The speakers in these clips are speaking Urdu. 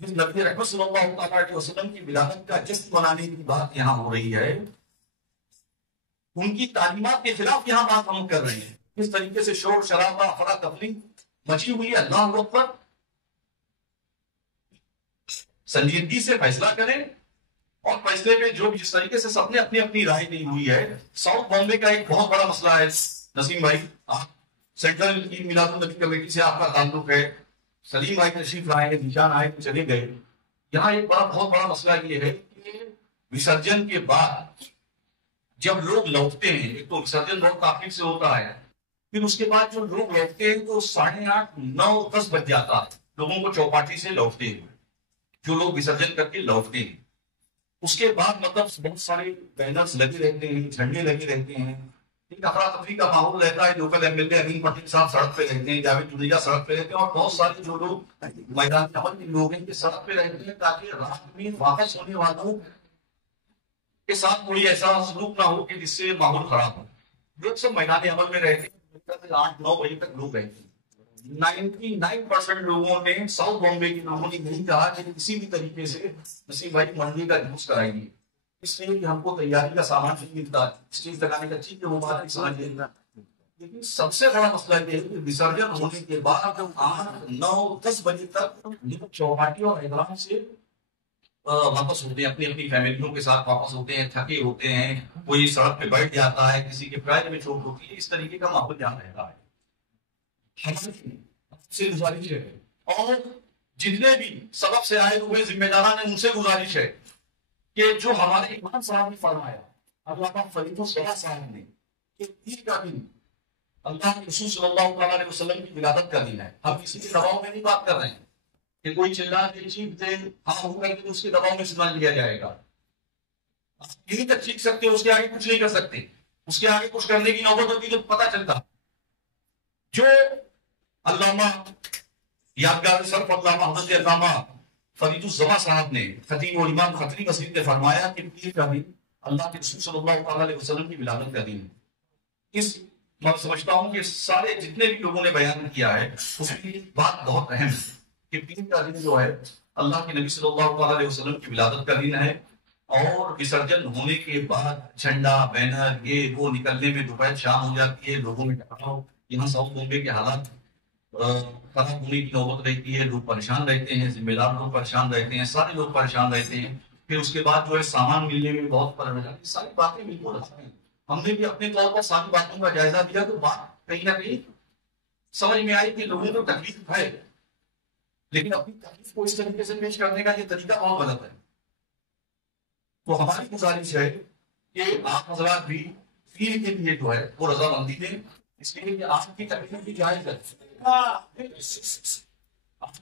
جس نبی رحمت صلی اللہ علیہ وسلم کی ولادت کا جشن منانے کی بات یہاں ہو رہی ہے، ان کی تعلیمات کے خلاف یہاں بات ہم کر رہے ہیں. اس طریقے سے شور شرابہ افراتفری مچی ہوئی ہے. اللہ اکبر. سنجیدگی سے فیصلہ کریں اور فیصلے میں جو جس طریقے سے سب نے اپنی اپنی رائے دی ہوئی ہے. ساؤتھ بامبے کا ایک بہت بڑا مسئلہ ہے. نسیم بھائی سینٹرل عید میلاد النبی کمیٹی سے آپ کا تعلق ہے. سلیم بھائی تشریف لائے ہیں، نشان آئے تو چلے گئے. یہاں ایک بہت بڑا مسئلہ یہ ہے کہ وسرجن کے بعد جب لوگ لوٹتے ہیں، ایک تو وسرجن بہت تاخیر سے ہوتا ہے، پھر اس کے بعد جو لوگ لوٹتے ہیں تو 8:30 9 10 بج جاتا ہے لوگوں کو چوپاٹی سے لوٹتے ہیں، جو لوگ وسرجن کر کے لوٹتے ہیں. اس کے بعد مطلب بہت سارے بینرز لگے رہتے ہیں، جھنڈے لگے رہتے ہیں، ایک افراتفری کا ماحول رہتا ہے. لوکل ایم ایل اے امین پٹیل صاحب سڑک پہ رہتے ہیں، جاوید جنیجا سڑک پہ رہتے ہیں، اور بہت سارے جو لوگ میدان عمل کے لوگ ہیں کہ سڑک پہ رہتے ہیں تاکہ رات میں واپس ہونے والوں کے ساتھ کوئی ایسا سلوک نہ ہو کہ جس سے ماحول خراب ہو. لوگ سب میدان عمل میں رہتے ہیں. 8 9 بجے تک لوگ رہتے ہیں. 99% لوگوں نے ساؤتھ بامبے کے لوگوں نے نہیں کہا کہ کسی بھی طریقے سے نسیم بھائی منڈی کا جلوس کرائیے، اس لیے کہ ہم کو تیاری کا سامان نہیں ملتا، اسٹیج لگانے کا چیز وہ بات سمجھ لیں. لیکن سب سے بڑا مسئلہ یہ ہے کہ وسرجن ہونے کے بعد 8 9 10 بجے تک چوپاٹی اور احترام سے واپس ہوتے ہیں، اپنی اپنی فیملیوں کے ساتھ واپس ہوتے ہیں، تھکے ہوتے ہیں. کوئی سڑک پہ بیٹھ جاتا ہے، کسی کے پیر میں چوٹ ہوتی ہے. اس طریقے کا ماحول جہاں رہتا ہے. سے گزارش ہے اور جتنے بھی سبق سے آئے ہوئے ذمہ داران ہیں ان سے گزارش ہے کہ جو ہمارے امام صاحب نے فرمایا، علامہ فرید الصلاح صاحب نے، کہ عید کا دن اللہ کے رسول صلی اللہ علیہ وسلم کی ولادت کا دن ہے. ہم کسی کے دباؤ میں نہیں بات کر رہے ہیں کہ کوئی چلا کے چیخ دے ہاں ہو کر کے اس کے دباؤ میں سنا لیا جائے گا. یہی تک چیخ سکتے، اس کے آگے کچھ نہیں کر سکتے. اس کے آگے کچھ کرنے کی نوبت ہوتی تو پتہ چلتا. جو علامہ یادگار صرف علامہ حضرت علامہ فرید الزما صاحب نے، خطیب و امام خطری مسجد نے فرمایا کہ پیر کا دن اللہ کے رسول صلی اللہ علیہ وسلم کی ولادت کا دن ہے. اس میں سمجھتا ہوں کہ سارے جتنے بھی لوگوں نے بیان کیا ہے اس کی بات بہت اہم ہے کہ پیر کا دن جو ہے اللہ کے نبی صلی اللہ علیہ وسلم کی ولادت کا دن ہے. اور وسرجن ہونے کے بعد جھنڈا بینر یہ وہ نکلنے میں دوپہر شام ہو جاتی ہے، لوگوں میں ٹکراؤ. یہاں ساؤتھ بامبے کے حالات خراب ہونے کی نوبت رہتی ہے، لوگ پریشان رہتے ہیں، ذمہ دار لوگ پریشان رہتے ہیں، سارے لوگ پریشان رہتے ہیں. پھر اس کے بعد جو ہے سامان ملنے میں بہت پریشان ہے. ساری باتیں بالکل رکھتے ہیں. ہم نے بھی اپنے طور پر ساری باتوں کا جائزہ لیا تو بات کہیں نہ کہیں سمجھ میں آئی کہ لوگوں کو تکلیف ہے، لیکن اپنی تکلیف کو اس طریقے سے پیش کرنے کا یہ طریقہ بہت غلط ہے. تو ہماری گزارش ہے کہ آپ حضرات بھی پیر کے لیے جو ہے وہ رضامندی دیں، اس لیے کہ آپ کی تکلیف بھی جائز ہے، آپ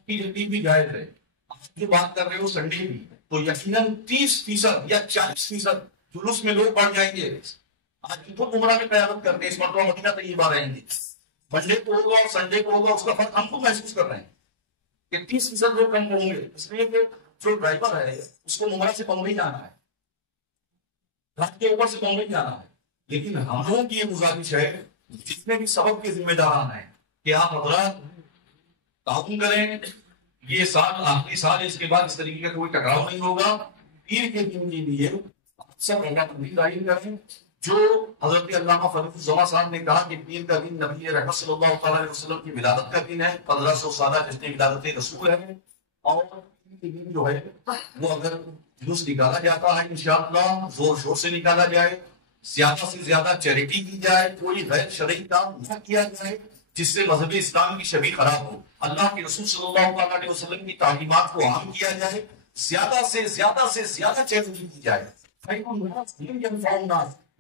کی تکلیف بھی جائز ہے. آپ جو بات کر رہے ہو سنڈے کی تو یقیناً 30% یا 40% جلوس میں لوگ بڑھ جائیں گے. آج خود عمرہ میں قیادت کرتے ہیں، اس مرتبہ مدینہ طیبہ رہیں گے. منڈے کو ہوگا اور سنڈے کو ہوگا، اس کا فرق ہم کو محسوس کر رہے ہیں کہ 30% لوگ کم ہوں گے. اس لیے کہ جو ڈرائیور ہے اس کو عمرہ سے بمبئی جانا ہے، رات کے اوپر سے بمبئی جانا ہے. لیکن ہم لوگوں کی یہ گزارش ہے جتنے بھی سبق کے ذمہ داران ہیں کہ آپ حضرات تعاون کریں. یہ سال آخری سال ہے، اس کے بعد اس طریقے کا کوئی ٹکراؤ نہیں ہوگا. پیر کے دن کے لیے سب رضامندی ظاہر کریں. جو حضرت علامہ فرید الزما صاحب نے کہا کہ پیر کا دن نبی رحمت صلی اللہ علیہ وسلم کی ولادت کا دن ہے، 1500 سالہ جشن ولادت رسول ہے. اور پیر کے دن جو ہے وہ اگر جلوس نکالا جاتا ہے انشاءاللہ زور شور سے نکالا جائے، زیادہ سے زیادہ چیریٹی کی جائے، کوئی غیر شرعی کام نہ کیا جائے جس سے مذہب اسلام کی شبیہ خراب ہو. اللہ کے رسول صلی اللہ علیہ وسلم کی تعلیمات کو عام کیا جائے، زیادہ سے زیادہ چیریٹی کی جائے.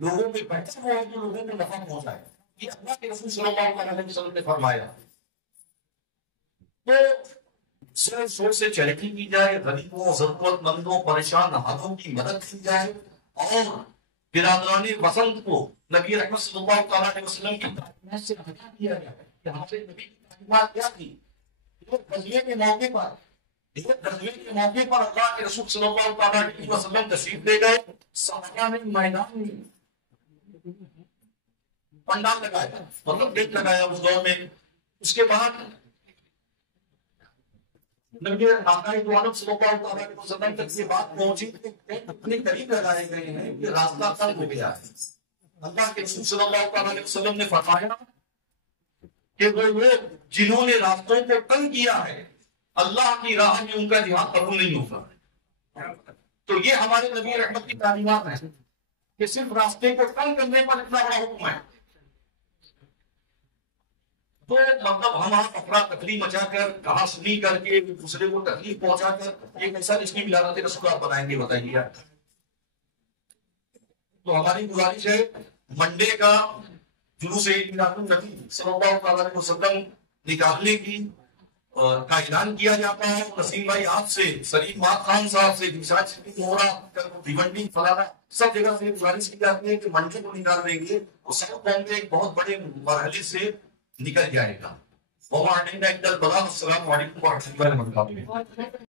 لوگوں کے بہتر ہو کہ لوگوں کو نفع پہنچائے، یہ اللہ کے رسول صلی اللہ علیہ وسلم نے فرمایا. تو زور شور سے چیریٹی کی جائے، غریبوں ضرورت مندوں پریشان حالوں کی مدد کی جائے، اور برادران وسنت کو نبی رحمت صلی اللہ علیہ وسلم کی تعلیمات سے آگاہ کیا جائے کہ ہمارے نبی کی تعلیمات کیا تھی. غزوے کے موقع پر اللہ کے رسول صلی اللہ علیہ وسلم تشریف لے گئے. صحابہ نے میدان میں پنڈال لگایا، مطلب گیٹ لگایا اس دور میں. اس کے بعد نبی آقا دو عالم صلی اللہ علیہ وسلم تک یہ بات پہنچی کہ اتنے قریب لگائے گئے ہیں کہ راستہ تنگ ہو گیا ہے. اللہ کے رسول صلی اللہ علیہ وسلم نے فرمایا کہ وہ لوگ جنہوں نے راستوں کو تنگ کیا ہے اللہ کی راہ میں ان کا جہاد قبول نہیں ہوگا. تو یہ ہمارے نبی رحمت کی تعلیمات ہیں کہ صرف راستے کو تنگ کرنے پر اتنا بڑا حکم ہے. تو مطلب ہم افراتفری مچا کر کہاں سنی کر کے دوسرے کو تکلیف پہنچا کر ایک ایسا اس کی ولادت رسول آپ بنائیں گے بتائیے. تو ہماری گزارش ہے منڈے کا جلوس میلاد النبی صلی اللہ علیہ وسلم نکالنے کی کا اعلان کیا جاتا ہے. نسیم بھائی آپ سے، سلیم ماہ خان صاحب سے، بھیونڈی فلانا سب جگہ سے گزارش کی جاتی ہے کہ منڈے کو نکال دیں گے تو سب قوم کے ایک بہت بڑے مرحلے سے نکل جائے گا. السلام علیکم ورحمۃ اللہ وبرکاتہ.